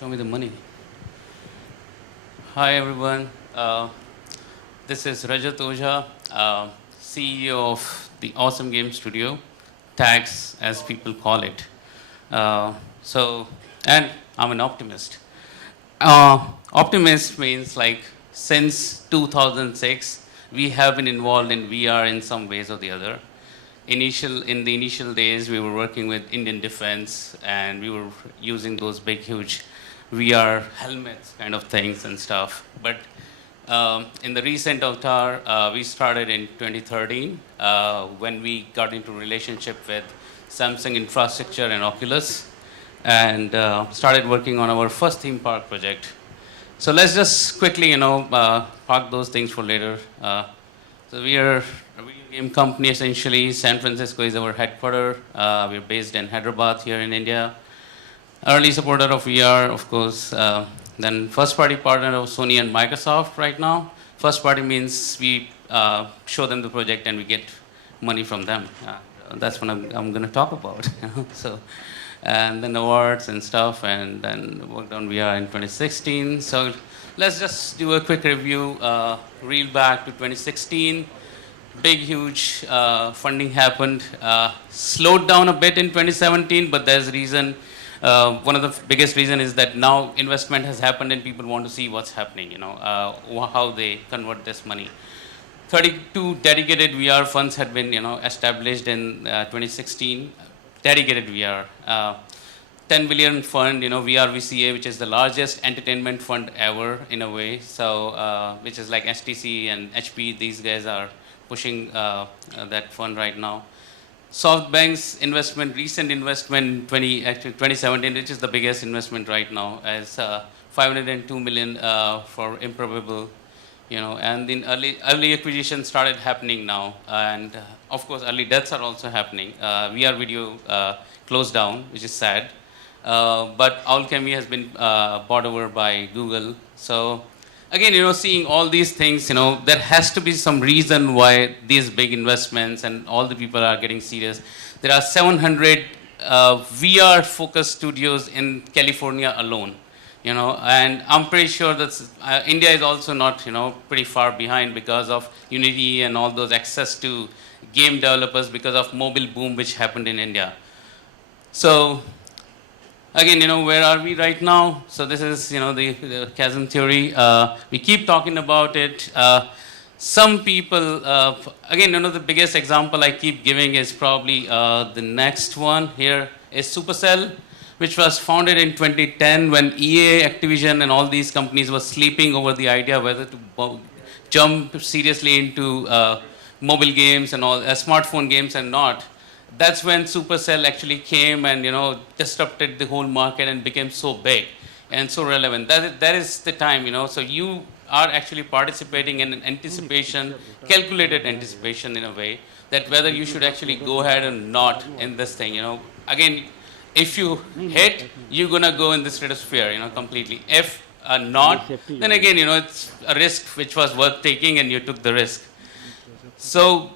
Show me the money. Hi, everyone. This is Rajat Ojha, CEO of the Awesome Game Studio, TAGS as people call it. And I'm an optimist. Optimist means like since 2006, we have been involved in VR in some ways or the other. In the initial days, we were working with Indian Defense, and we were using those big, huge VR helmets kind of things and stuff. But in the recent avatar, we started in 2013 when we got into relationship with Samsung Infrastructure and Oculus, and started working on our first theme park project. So let's just quickly, park those things for later. So we are a video game company essentially. San Francisco is our headquarters. We're based in Hyderabad here in India. Early supporter of VR, of course. Then first party partner of Sony and Microsoft right now. First party means we show them the project and we get money from them. That's what I'm going to talk about. So, and then awards and stuff, and then worked on VR in 2016. So let's just do a quick review. Reel back to 2016. Big, huge funding happened. Slowed down a bit in 2017, but there's a reason. One of the biggest reason is that now investment has happened and people want to see what's happening, how they convert this money. 32 dedicated VR funds had been, established in 2016. Dedicated VR. 10 billion fund, VR VCA, which is the largest entertainment fund ever in a way. So, which is like STC and HP. These guys are pushing that fund right now. SoftBank's investment, recent investment, 2017, which is the biggest investment right now, as 502 million for Improbable, and then early acquisition started happening now, and of course early deaths are also happening. VR video closed down, which is sad, but Alchemy has been bought over by Google. So again, seeing all these things, there has to be some reason why these big investments and all the people are getting serious. There are 700 VR-focused studios in California alone, and I'm pretty sure that India is also not, pretty far behind because of Unity and all those access to game developers because of mobile boom which happened in India. So again, where are we right now? So this is, the chasm theory. We keep talking about it. Some people, again, the biggest example I keep giving is probably the next one here is Supercell, which was founded in 2010 when EA, Activision, and all these companies were sleeping over the idea whether to jump seriously into mobile games and all, smartphone games and not. That's when Supercell actually came and disrupted the whole market and became so big and so relevant. That is the time, So you are actually participating in an anticipation, calculated anticipation in a way that whether you should actually go ahead or not in this thing. Again, if you hit, you're gonna go in the stratosphere, completely. If not, then again, it's a risk which was worth taking and you took the risk. So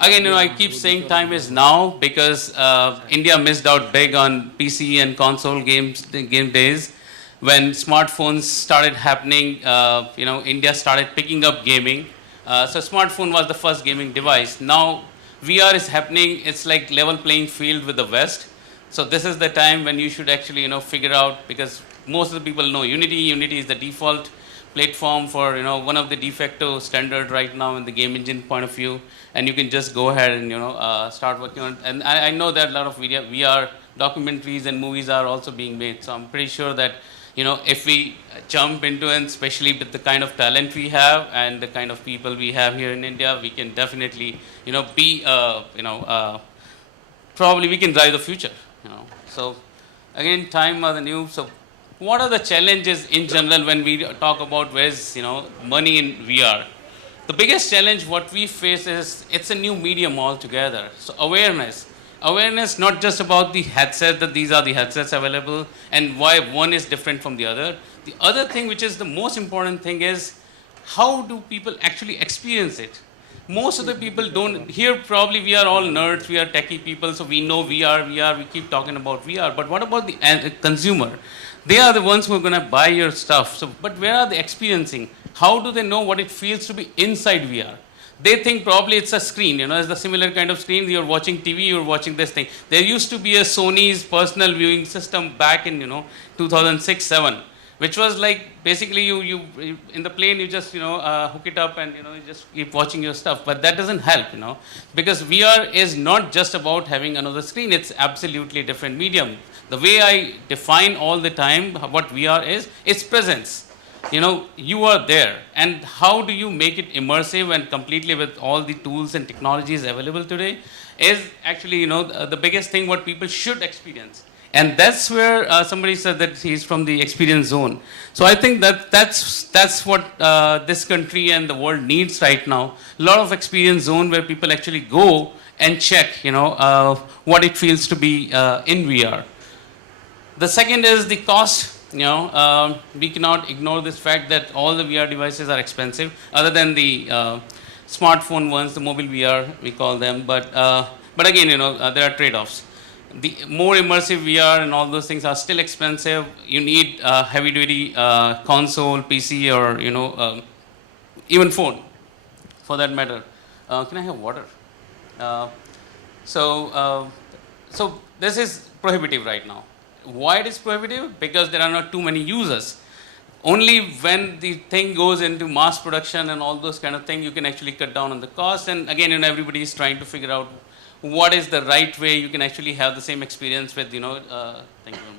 again, I keep saying time is now because India missed out big on PC and console game days. When smartphones started happening, India started picking up gaming. So smartphone was the first gaming device. Now VR is happening. It's like level playing field with the West. So this is the time when you should actually, figure out, because most of the people know Unity. Unity is the default platform for one of the de facto standard right now in the game engine point of view, and you can just go ahead and start working on it. And I know that a lot of VR documentaries and movies are also being made, so I'm pretty sure that if we jump into it, especially with the kind of talent we have and the kind of people we have here in India, we can definitely be probably we can drive the future. So again, time are the new. So what are the challenges in general when we talk about where's money in VR? The biggest challenge what we face is it's a new medium altogether. So awareness not just about the headset, that these are the headsets available and why one is different from the other. The other thing which is the most important thing is how do people actually experience it? Most of the people don't. Here probably we are all nerds, we are techie people, so we know VR, we keep talking about VR. But what about the consumer? They are the ones who are going to buy your stuff. So, but where are they experiencing? How do they know what it feels to be inside VR? They think probably it's a screen, it's the similar kind of screen. You're watching TV, you're watching this thing. There used to be a Sony's personal viewing system back in, 2006, 7, which was like basically you in the plane, you just, hook it up and, you just keep watching your stuff. But that doesn't help, because VR is not just about having another screen. It's absolutely different medium. The way I define all the time what VR is, it's presence. You are there. And how do you make it immersive and completely with all the tools and technologies available today is actually, the biggest thing what people should experience. And that's where somebody said that he's from the experience zone. So I think that's what this country and the world needs right now. A lot of experience zone where people actually go and check, what it feels to be in VR. The second is the cost. We cannot ignore this fact that all the VR devices are expensive, other than the smartphone ones, the mobile VR, we call them. But again, there are trade-offs. The more immersive VR and all those things are still expensive. You need heavy-duty console, PC, or even phone, for that matter. Can I have water? So this is prohibitive right now. Why it is prohibitive? Because there are not too many users. Only when the thing goes into mass production and all those kind of things, you can actually cut down on the cost. And again, everybody is trying to figure out what is the right way you can actually have the same experience with, thank you very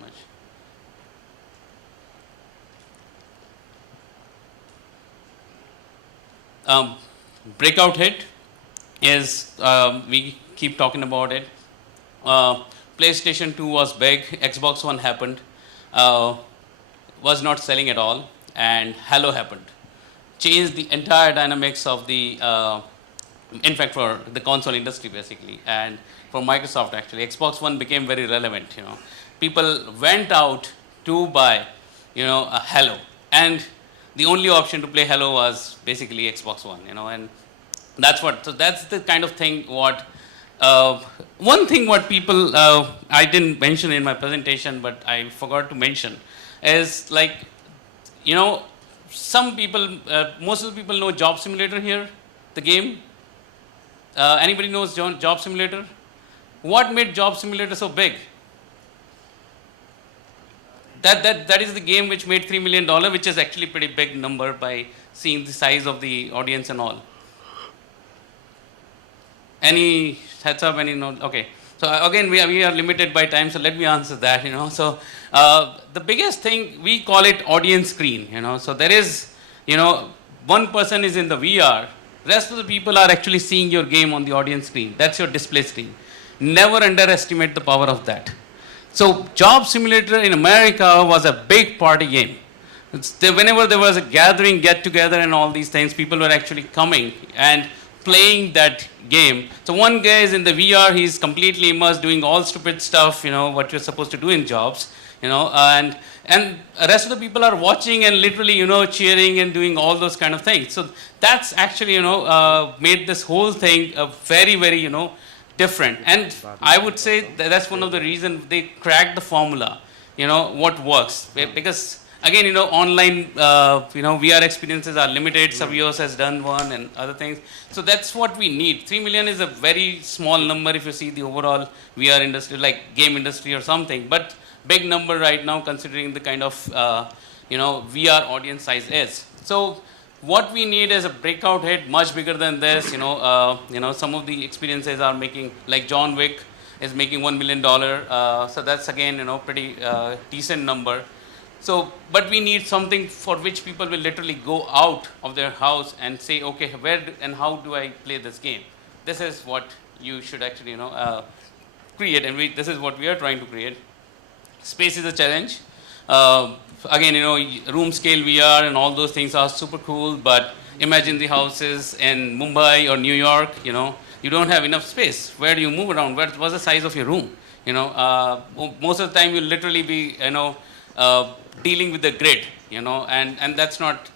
much. Breakout hit is, we keep talking about it. PlayStation 2 was big, Xbox One happened, was not selling at all, and Halo happened. Changed the entire dynamics of the, in fact, for the console industry basically, and for Microsoft actually. Xbox One became very relevant, People went out to buy, a Halo, and the only option to play Halo was basically Xbox One, and so that's the kind of thing what, one thing what people, I didn't mention in my presentation, but I forgot to mention, is like, some people, most of the people know Job Simulator here, the game. Anybody knows Job Simulator? What made Job Simulator so big? That is the game which made $3 million, which is actually a pretty big number by seeing the size of the audience and all. Any heads up, any note? Okay. So again, we are limited by time, so let me answer that, So the biggest thing, we call it audience screen, So there is, one person is in the VR, rest of the people are actually seeing your game on the audience screen. That's your display screen. Never underestimate the power of that. So Job Simulator in America was a big party game. Whenever there was a gathering, get together and all these things, people were actually coming and playing that game. So one guy is in the VR, he's completely immersed doing all stupid stuff, what you're supposed to do in jobs, and the rest of the people are watching and literally, cheering and doing all those kind of things. So that's actually, made this whole thing very, very, different. And I would say that's one of the reasons they cracked the formula, what works. Because again, online, VR experiences are limited. Savios has done one and other things. So that's what we need. 3 million is a very small number if you see the overall VR industry, like game industry or something. But big number right now considering the kind of, VR audience size is. So what we need is a breakout hit much bigger than this. Some of the experiences are making, like John Wick is making $1 million. So that's again, pretty decent number. So, but we need something for which people will literally go out of their house and say, okay, where and how do I play this game? This is what you should actually, create, and this is what we are trying to create. Space is a challenge. Again, room scale VR and all those things are super cool, but imagine the houses in Mumbai or New York, you don't have enough space. Where do you move around? What's the size of your room? Most of the time you'll literally be, dealing with the grid, and that's not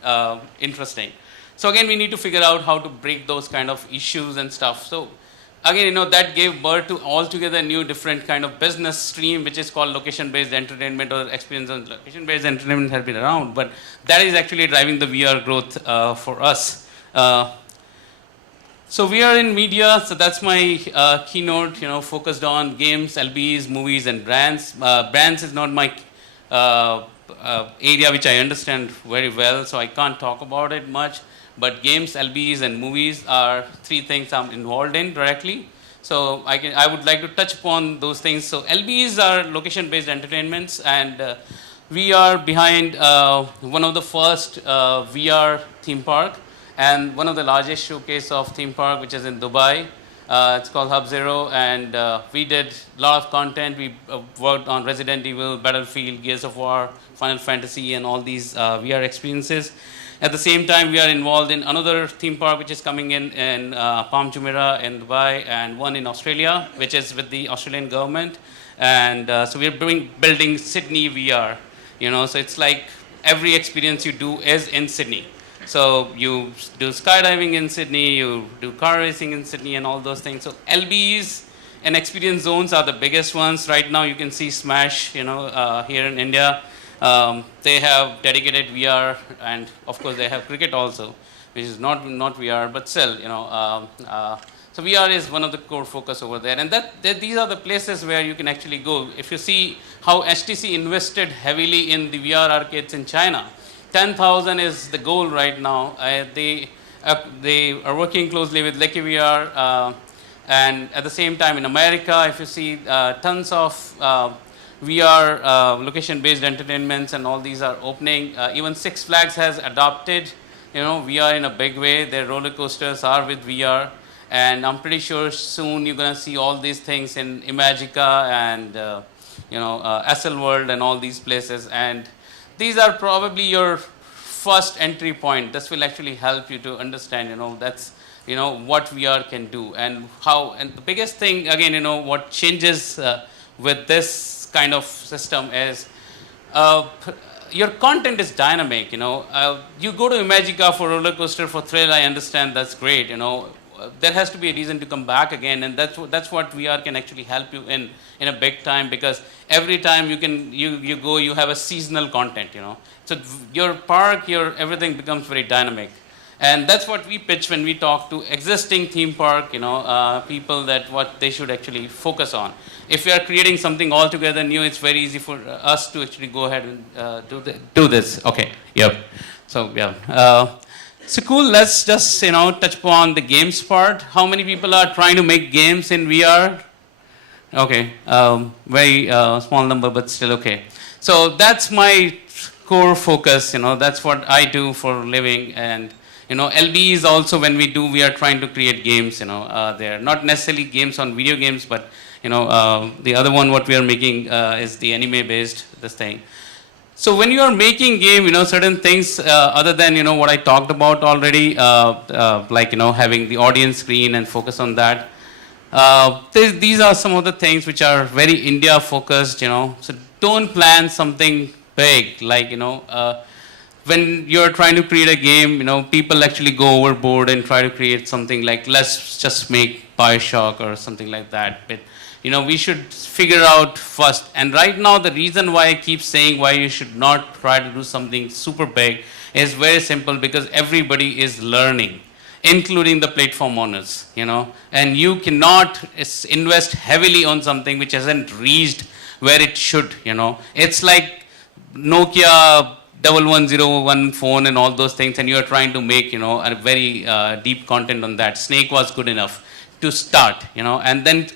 interesting. So again, we need to figure out how to break those kind of issues and stuff. So again, that gave birth to altogether new different kind of business stream, which is called location-based entertainment or experience on location-based entertainment has been around, but that is actually driving the VR growth for us. So we are in media, so that's my keynote, focused on games, LBs, movies, and brands. Brands is not my area which I understand very well, so I can't talk about it much. But games, LBs, and movies are three things I'm involved in directly. So I would like to touch upon those things. So LBs are location-based entertainments, and we are behind one of the first VR theme park and one of the largest showcase of theme park, which is in Dubai. It's called Hub Zero, and we did a lot of content. We worked on Resident Evil, Battlefield, Gears of War, Final Fantasy, and all these VR experiences. At the same time, we are involved in another theme park which is coming in Palm Jumeirah in Dubai, and one in Australia, which is with the Australian government. And so we are building Sydney VR. So it's like every experience you do is in Sydney. So you do skydiving in Sydney, you do car racing in Sydney, and all those things. So LBs and experience zones are the biggest ones. Right now, you can see Smash, here in India. They have dedicated VR, and of course they have cricket also, which is not VR, but still, so VR is one of the core focus over there, and these are the places where you can actually go. If you see how HTC invested heavily in the VR arcades in China, 10,000 is the goal right now. They are working closely with Lucky VR, and at the same time in America, if you see tons of VR location-based entertainments and all these are opening. Even Six Flags has adopted, VR in a big way. Their roller coasters are with VR, and I'm pretty sure soon you're gonna see all these things in Imagica and SL World and all these places. And these are probably your first entry point. This will actually help you to understand, that's what VR can do and how. And the biggest thing again, what changes with this kind of system is your content is dynamic. You go to Imagica for roller coaster for thrill. I understand that's great. There has to be a reason to come back again, and that's what VR can actually help you in a big time, because every time you go, you have a seasonal content. So your park, your everything becomes very dynamic. And that's what we pitch when we talk to existing theme park, people, that what they should actually focus on. If we are creating something altogether new, it's very easy for us to actually go ahead and do this. Okay. Yep. So yeah. So cool. Let's just touch upon the games part. How many people are trying to make games in VR? Okay. Very small number, but still okay. So that's my core focus. That's what I do for a living. And LB is also, when we are trying to create games. They're not necessarily games on video games, but the other one what we are making is the anime-based this thing. So when you are making game, certain things other than what I talked about already, like having the audience screen and focus on that. These are some of the things which are very India focused. So don't plan something big, like when you're trying to create a game, people actually go overboard and try to create something like, let's just make BioShock or something like that. But we should figure out first. And right now, the reason why I keep saying why you should not try to do something super big is very simple, because everybody is learning, including the platform owners, and you cannot invest heavily on something which hasn't reached where it should, It's like Nokia 1101 phone and all those things, and you are trying to make, a very deep content on that. Snake was good enough to start, and then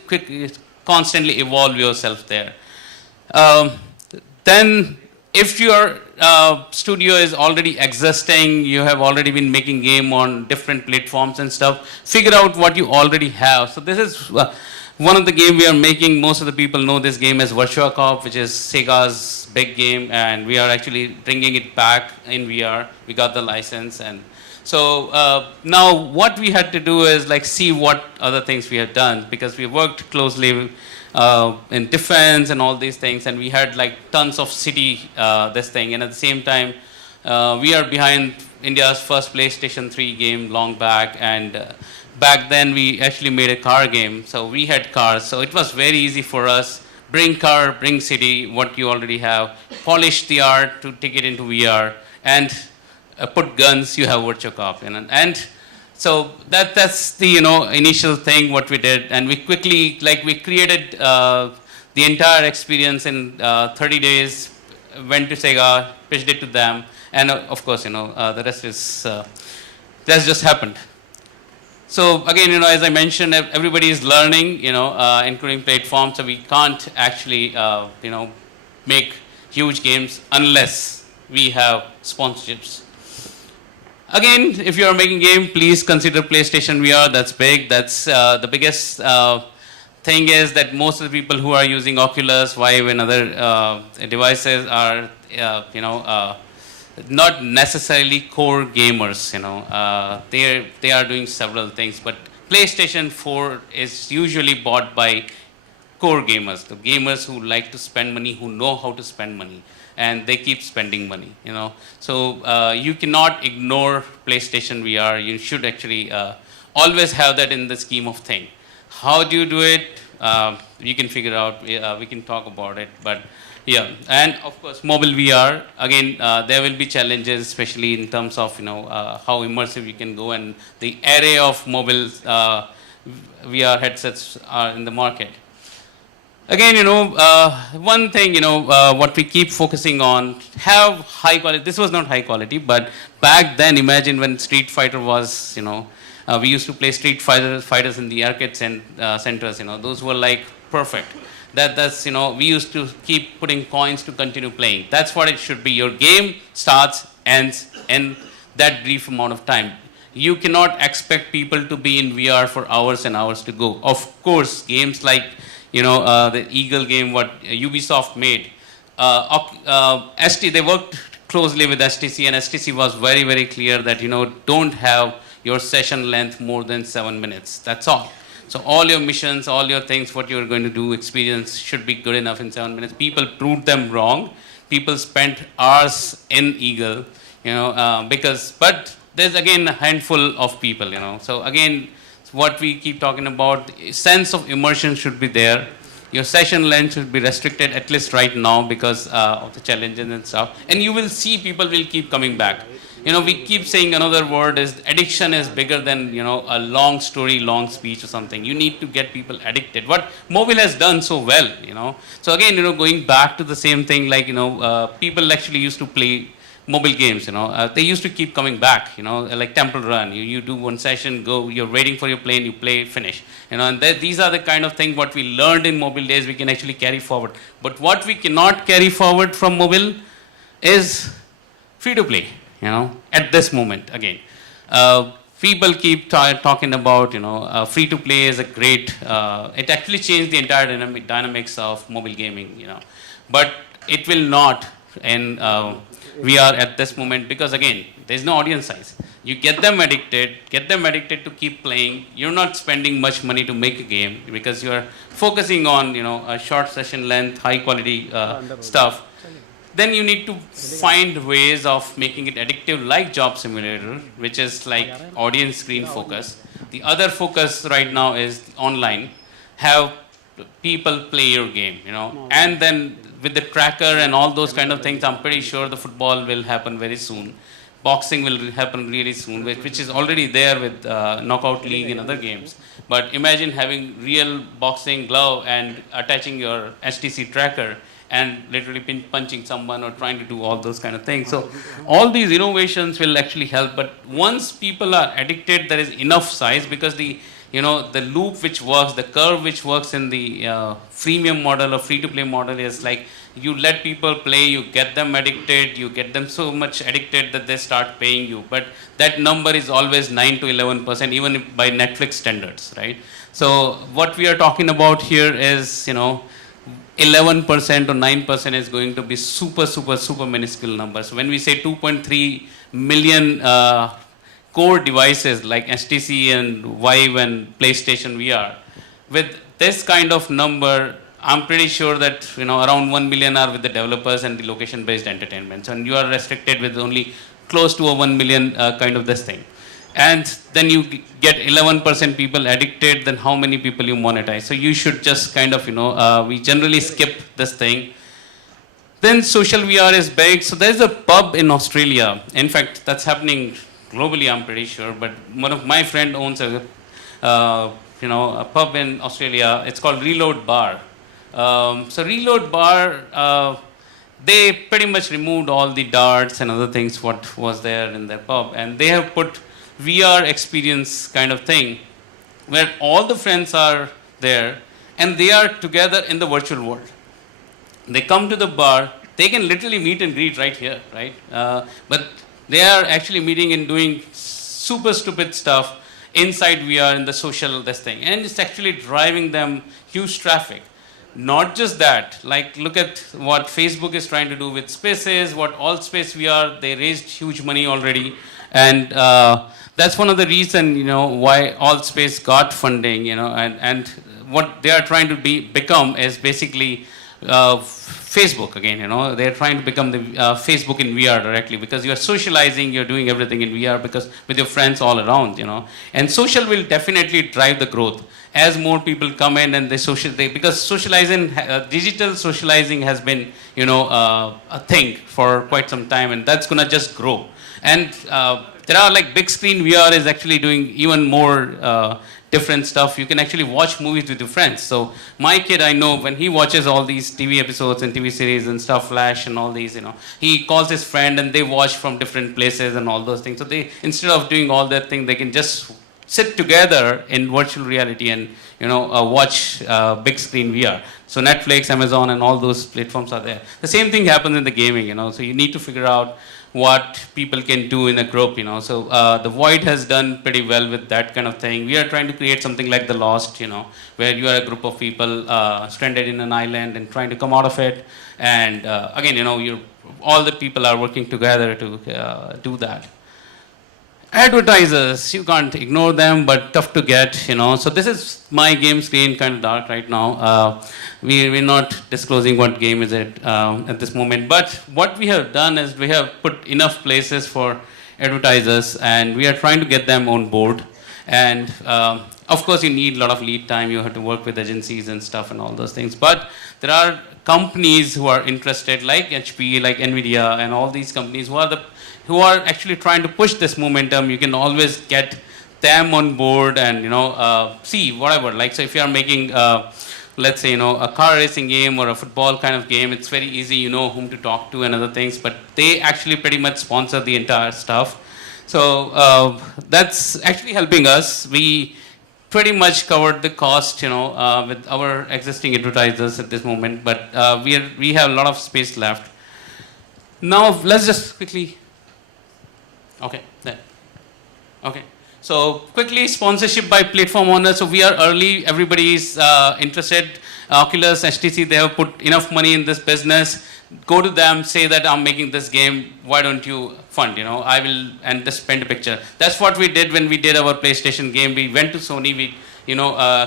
constantly evolve yourself there. Then if your studio is already existing, you have already been making game on different platforms and stuff, figure out what you already have. So this is one of the game we are making. Most of the people know this game as Virtua Cop, which is Sega's big game, and we are actually bringing it back in VR. We got the license, and so now what we had to do is like see what other things we have done, because we worked closely in defense and all these things, and we had like tons of city this thing, and at the same time we are behind India's first PlayStation 3 game long back, and back then we actually made a car game. So we had cars. So it was very easy for us. Bring car, bring city, what you already have. Polish the art to take it into VR. And put guns, you have virtual cop. And so that's the initial thing what we did. And we quickly, like we created the entire experience in 30 days, went to Sega, pitched it to them. And of course, the rest is, that's just happened. So again, as I mentioned, everybody is learning, including platforms. So we can't actually, make huge games unless we have sponsorships. Again, if you are making a game, please consider PlayStation VR. That's big. That's the biggest thing is that most of the people who are using Oculus, Vive, and other devices are, not necessarily core gamers. They are doing several things, but PlayStation 4 is usually bought by core gamers, the gamers who like to spend money, who know how to spend money, and they keep spending money. So you cannot ignore PlayStation VR. You should actually always have that in the scheme of thing. How do you do it? You can figure out. We can talk about it, but. Yeah, and of course, mobile VR. Again, there will be challenges, especially in terms of how immersive you can go, and the array of mobile VR headsets are in the market. Again, one thing, what we keep focusing on, have high quality. This was not high quality, but back then, imagine when Street Fighter was, we used to play Street Fighters in the arcade centers. Those were like perfect. That's we used to keep putting coins to continue playing. That's what it should be. Your game starts, ends in that brief amount of time. You cannot expect people to be in VR for hours and hours to go. Of course, games like the Eagle game what Ubisoft made, they worked closely with STC, and STC was very, very clear that don't have your session length more than 7 minutes. That's all. So all your missions, all your things, what you're going to do, experience should be good enough in 7 minutes. People proved them wrong. People spent hours in Eagle, but there's again a handful of people, So again, what we keep talking about, sense of immersion should be there. Your session length should be restricted, at least right now, because of the challenges and stuff. And you will see people will keep coming back. We keep saying another word is addiction is bigger than, a long story, long speech or something. You need to get people addicted. What mobile has done so well, So again, going back to the same thing, like, people actually used to play mobile games, they used to keep coming back, like Temple Run. You do one session, go, you're waiting for your plane, you play, finish. And these are the kind of things what we learned in mobile days we can actually carry forward. But what we cannot carry forward from mobile is free to play. At this moment, again. People keep talking about, free to play is a great, it actually changed the entire dynamics of mobile gaming, But it will not in VR at this moment because, again, there's no audience size. You get them addicted to keep playing. You're not spending much money to make a game because you're focusing on, a short session length, high quality stuff. Then you need to find ways of making it addictive like Job Simulator, which is like audience screen focus. The other focus right now is online. Have people play your game, And then with the tracker and all those kind of things, I'm pretty sure the football will happen very soon. Boxing will happen really soon, which is already there with Knockout League and other games. But imagine having real boxing glove and attaching your HTC tracker and literally punching someone or trying to do all those kind of things. So all these innovations will actually help. But once people are addicted, there is enough size because the loop which works, the curve which works in the freemium model or free-to-play model is like you let people play, you get them addicted, you get them so much addicted that they start paying you. But that number is always 9 to 11%, even by Netflix standards, right? So what we are talking about here is, 11% or 9% is going to be super minuscule numbers. When we say 2.3 million core devices like HTC and Vive and PlayStation VR, with this kind of number, I'm pretty sure that around 1 million are with the developers and the location-based entertainment. And you are restricted with only close to a 1 million kind of this thing. and then you get 11% people addicted, then how many people you monetize? So you should just kind of, we generally skip this thing. Then social VR is big. So there's a pub in Australia. In fact, that's happening globally, I'm pretty sure. But one of my friend owns a pub in Australia. It's called Reload Bar. So Reload Bar, they pretty much removed all the darts and other things what was there in their pub, and they have put VR experience kind of thing, where all the friends are there, and they are together in the virtual world. They come to the bar, they can literally meet and greet right here, right? But they are actually meeting and doing super stupid stuff inside VR in the social this thing. And it's actually driving them huge traffic. Not just that, like look at what Facebook is trying to do with Spaces, what All Space VR, they raised huge money already. And that's one of the reasons, why All Space got funding, and what they are trying to become is basically Facebook again, they're trying to become the Facebook in VR directly, because you're socializing, you're doing everything in VR because with your friends all around, and social will definitely drive the growth as more people come in and because socializing, digital socializing has been, a thing for quite some time, and that's gonna just grow. And there are like big screen VR is actually doing even more different stuff. You can actually watch movies with your friends. So my kid, I know when he watches all these TV episodes and TV series and stuff, Flash and all these, he calls his friend and they watch from different places and all those things. So they, instead of doing all that thing, they can just sit together in virtual reality and, watch big screen VR. So Netflix, Amazon, and all those platforms are there. The same thing happens in the gaming, So you need to figure out what people can do in a group, So the Void has done pretty well with that kind of thing. We are trying to create something like The Lost, where you are a group of people stranded in an island and trying to come out of it. And again, all the people are working together to do that. Advertisers, you can't ignore them, but tough to get, So this is my game screen, kind of dark right now. We're not disclosing what game is it at this moment. But what we have done is we have put enough places for advertisers, and we are trying to get them on board. And of course, you need a lot of lead time. You have to work with agencies and stuff and all those things. But there are companies who are interested, like HP, like NVIDIA, and all these companies who are actually trying to push this momentum. You can always get them on board and see whatever. Like, so if you are making let's say a car racing game or a football kind of game, it's very easy, whom to talk to and other things, but they actually pretty much sponsor the entire stuff. So that's actually helping us. We pretty much covered the cost, with our existing advertisers at this moment, but we have a lot of space left. Now let's just quickly. Okay, there. Okay. So quickly, sponsorship by platform owners. So we are early. Everybody is interested. Oculus, HTC, they have put enough money in this business. Go to them, say that I'm making this game. Why don't you fund? I will, and just paint a picture. That's what we did when we did our PlayStation game. We went to Sony. We,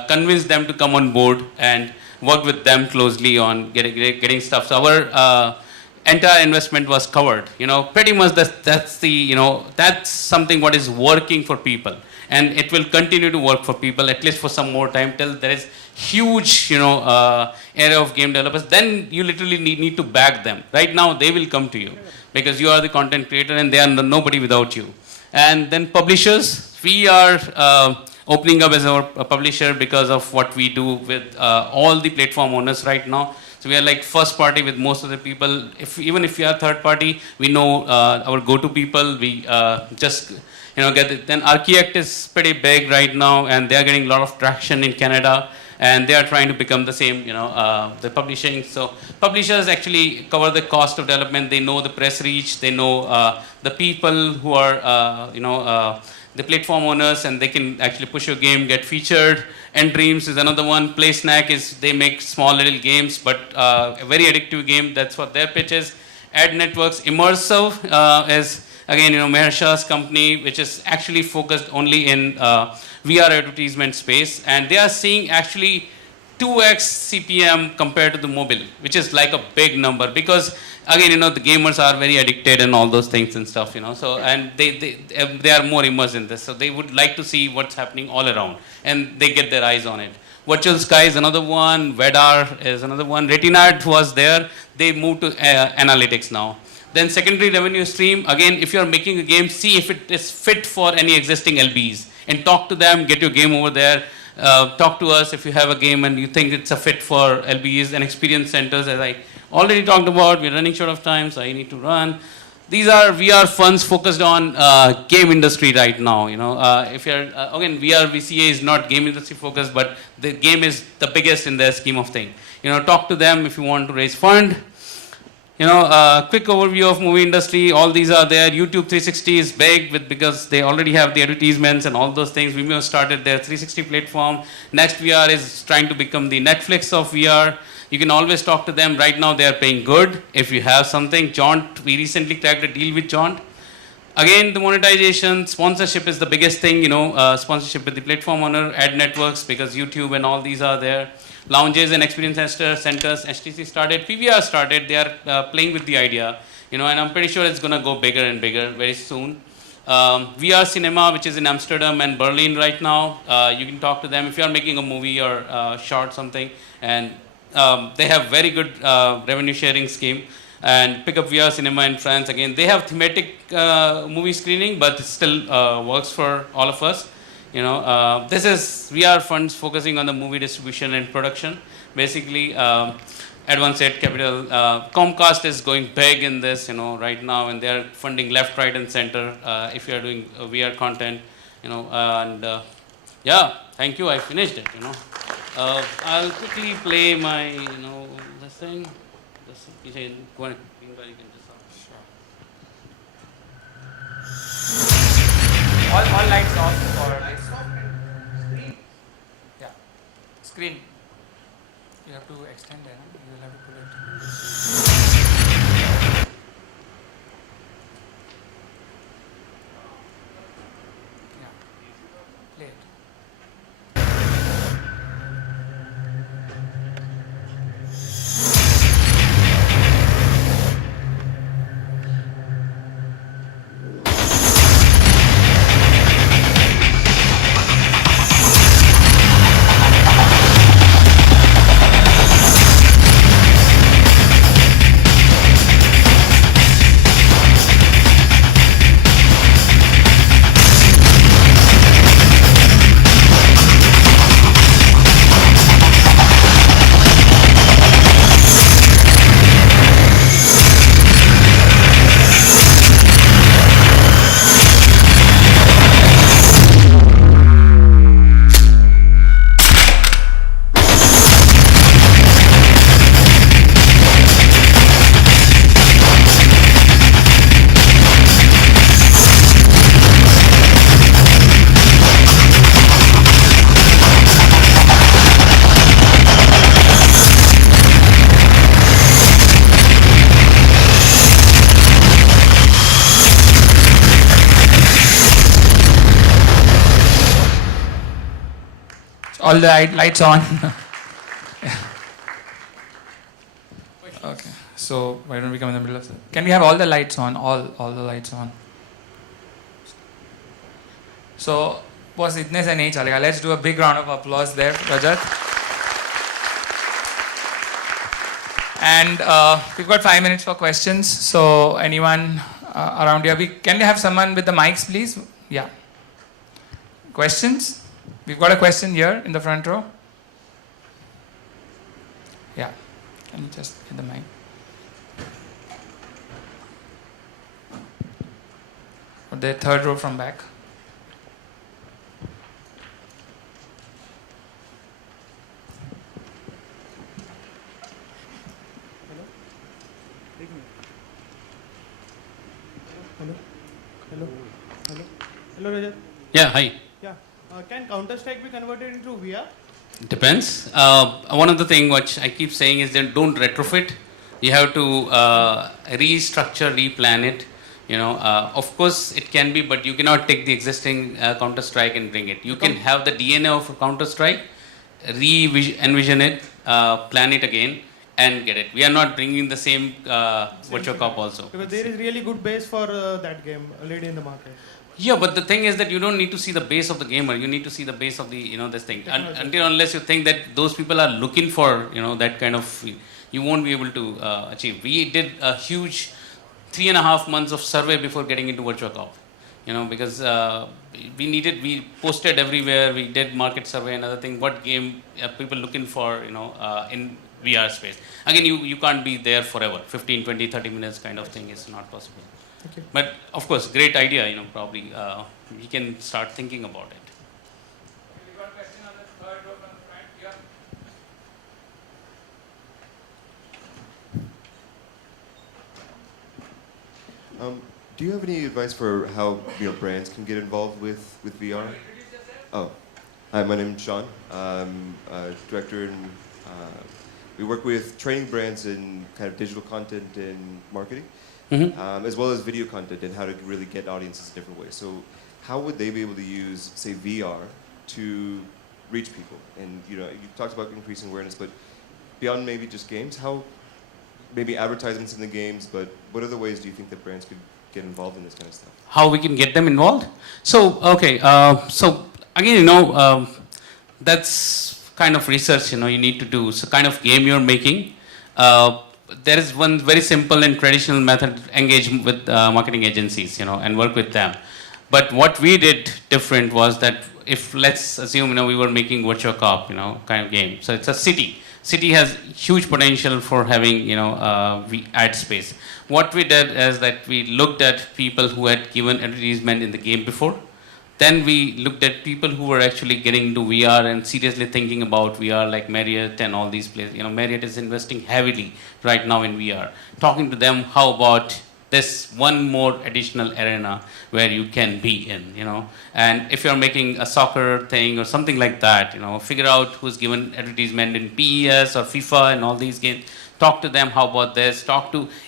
convinced them to come on board and work with them closely on getting stuff. So our entire investment was covered. Pretty much that's something what is working for people, and it will continue to work for people at least for some more time till there is huge area of game developers. Then you literally need to back them. Right now they will come to you because you are the content creator and they are nobody without you. And then publishers, we are opening up as our publisher because of what we do with all the platform owners right now. So we are like first party with most of the people. Even if we are third party, we know our go-to people. We just get it. Then Architect is pretty big right now, and they are getting a lot of traction in Canada, and they are trying to become the same. The publishing. So publishers actually cover the cost of development. They know the press reach. They know the people who are the platform owners, and they can actually push your game, get featured. And Dreams is another one. Play Snack is, they make small little games, but a very addictive game. That's what their pitch is. Ad Networks, Immersive is, again, Meher Shah's company, which is actually focused only in VR advertisement space. And they are seeing actually 2x CPM compared to the mobile, which is like a big number because again, the gamers are very addicted and all those things and stuff, so, and they are more immersed in this, so they would like to see what's happening all around, and they get their eyes on it. Virtual Sky is another one, VAMRR is another one, Retinart was there, they moved to analytics now. Then secondary revenue stream, again, if you're making a game, see if it is fit for any existing LBs, and talk to them, get your game over there. Talk to us if you have a game and you think it's a fit for LBs and experience centers, as I already talked about. We're running short of time, so I need to run. These are VR funds focused on game industry right now. If you're again, VR VCA is not game industry focused, but the game is the biggest in the scheme of things. Talk to them if you want to raise fund. Quick overview of movie industry. All these are there. YouTube 360 is big because they already have the advertisements and all those things. Vimeo started their 360 platform. Next VR is trying to become the Netflix of VR. You can always talk to them. Right now they are paying good. If you have something, Jaunt, we recently cracked a deal with Jaunt. Again, the monetization, sponsorship is the biggest thing. Sponsorship with the platform owner, ad networks, because YouTube and all these are there. Lounges and experience centers, HTC started, PVR started, they are playing with the idea, and I'm pretty sure it's going to go bigger and bigger very soon. VR Cinema, which is in Amsterdam and Berlin right now, you can talk to them if you are making a movie or short something, and they have very good revenue sharing scheme. And pick up VR Cinema in France, again, they have thematic movie screening, but it still works for all of us. This is VR funds focusing on the movie distribution and production. Basically, Advanced Ed Capital, Comcast is going big in this, right now, and they are funding left, right, and center if you are doing VR content, yeah, thank you. I finished it. I'll quickly play my, this thing. You can just. All lights off or lights off and screen. Yeah, screen. You have to extend it. You will have to put it. Yeah, play it. All the lights on. Okay, so why don't we come in the middle of it? Can we have all the lights on? All the lights on. So, boss, itne se nahi chalega. Let's do a big round of applause there, Rajat. And we've got 5 minutes for questions. So, anyone around here? Can we have someone with the mics, please? Yeah. Questions? We've got a question here in the front row. Yeah. Can you just get the mic? Or the third row from back. Hello, Rajat. Yeah, hi. Yeah. Can Counter-Strike be converted into VR? Depends. One of the things which I keep saying is that don't retrofit. You have to restructure, replan it. Of course it can be, but you cannot take the existing Counter-Strike and bring it. You can have the DNA of Counter-Strike, envision it, plan it again, and get it. We are not bringing the same virtual cop also. Because there is really good base for that game already in the market. Yeah, but the thing is that you don't need to see the base of the gamer. You need to see the base of the, this thing. Until unless you think that those people are looking for, that kind of, you won't be able to achieve. We did a huge 3.5 months of survey before getting into virtual cop. Because we posted everywhere. We did market survey and other thing. What game are people looking for, in VR space? Again, you can't be there forever. 15, 20, 30 minutes kind of thing is not possible. Okay. But of course, great idea, probably we can start thinking about it. We got a question on the third row from the front. Yeah. Do you have any advice for how brands can get involved with VR? Oh, hi, my name is Sean. I'm a director and we work with training brands in kind of digital content and marketing. Mm-hmm. As well as video content and how to really get audiences in different ways. So how would they be able to use, say, VR to reach people? And you talked about increasing awareness, but beyond maybe just games, how maybe advertisements in the games, but what other ways do you think that brands could get involved in this kind of stuff? How we can get them involved? So, okay, so again, that's kind of research, you need to do. So kind of game you're making, there is one very simple and traditional method to engage with marketing agencies, and work with them. But what we did different was that if, let's assume, we were making virtual cop, kind of game. So it's a city. City has huge potential for having, ad space. What we did is that we looked at people who had given advertisement in the game before. Then we looked at people who were actually getting into VR and seriously thinking about VR, like Marriott and all these places. Marriott is investing heavily right now in VR. Talking to them, how about this one more additional arena where you can be in, And if you're making a soccer thing or something like that, figure out who's given advertisement in PES or FIFA and all these games. Talk to them, how about this?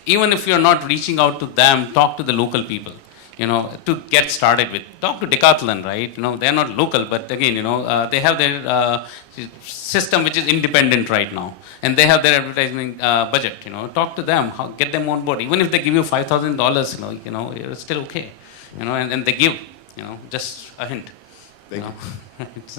Even if you're not reaching out to them, talk to the local people. To get started with. Talk to Decathlon, right? They're not local, but again, they have their system which is independent right now. And they have their advertising budget, Talk to them, get them on board. Even if they give you $5,000, you're still okay. And they give, just a hint. Thank you. It's